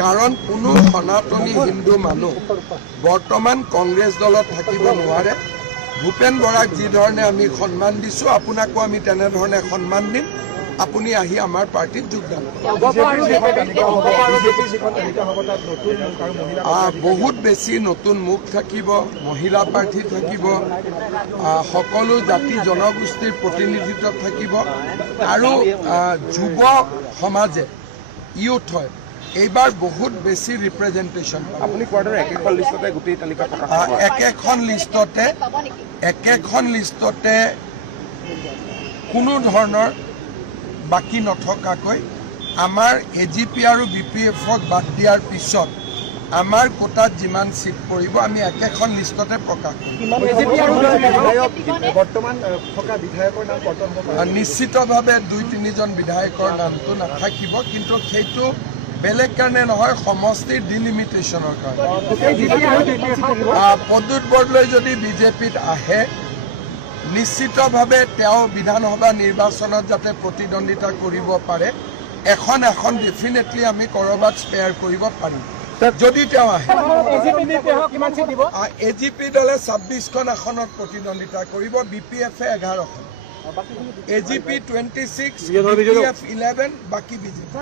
কাৰণ কোনো সনাতনী হিন্দু মানুহ বৰ্তমান কংগ্ৰেছ দলত থাকিব নোৱাৰে। ভূপেন বৰাক যি ধৰণে আমি সন্মান দিছোঁ, আপোনাকো আমি তেনেধৰণে সন্মান দিম। আপুনি আহি আমাৰ পাৰ্টিত যোগদান বহুত বেছি নতুন মুখ থাকিব, মহিলা প্ৰাৰ্থী থাকিব, সকলো জাতি জনগোষ্ঠীৰ প্ৰতিনিধিত্ব থাকিব আৰু যুৱ সমাজে ইউথ হয় এইবাৰ বহুত বেছি ৰিপ্ৰেজেণ্টেশ্যন। আপুনি কোৱাৰ দৰে একেখন লিষ্টতে গোটেই তালিকা প্ৰকাশ একেখন লিষ্টতে কোনো ধৰণৰ বাকী নথকাকৈ আমাৰ AGP আৰু BPF-ক বাদ দিয়াৰ পিছত আমাৰ কোটাত যিমান চিট পৰিব আমি একেখন লিষ্টতে প্ৰকাশ কৰিম। নিশ্চিতভাৱে 2-3জন বিধায়কৰ নামটো নাথাকিব, কিন্তু সেইটো বেলেগ কাৰণে নহয়, সমষ্টিৰ ডিলিমিটেশ্যনৰ কাৰণে। প্ৰদ্যুৎ বৰদলৈ যদি বিজেপিত আহে, নিশ্চিতভাৱে তেওঁ বিধানসভা নিৰ্বাচনত যাতে প্ৰতিদ্বন্দ্বিতা কৰিব পাৰে, এখন ডেফিনেটলি আমি ক'ৰবাত স্পেয়াৰ কৰিব পাৰিম যদি তেওঁ আহে। AGP দলে 26খন আসনত প্ৰতিদ্বন্দ্বিতা কৰিব, BPF-এ 11খন, AGP 26, BPF 11, বাকী BJP।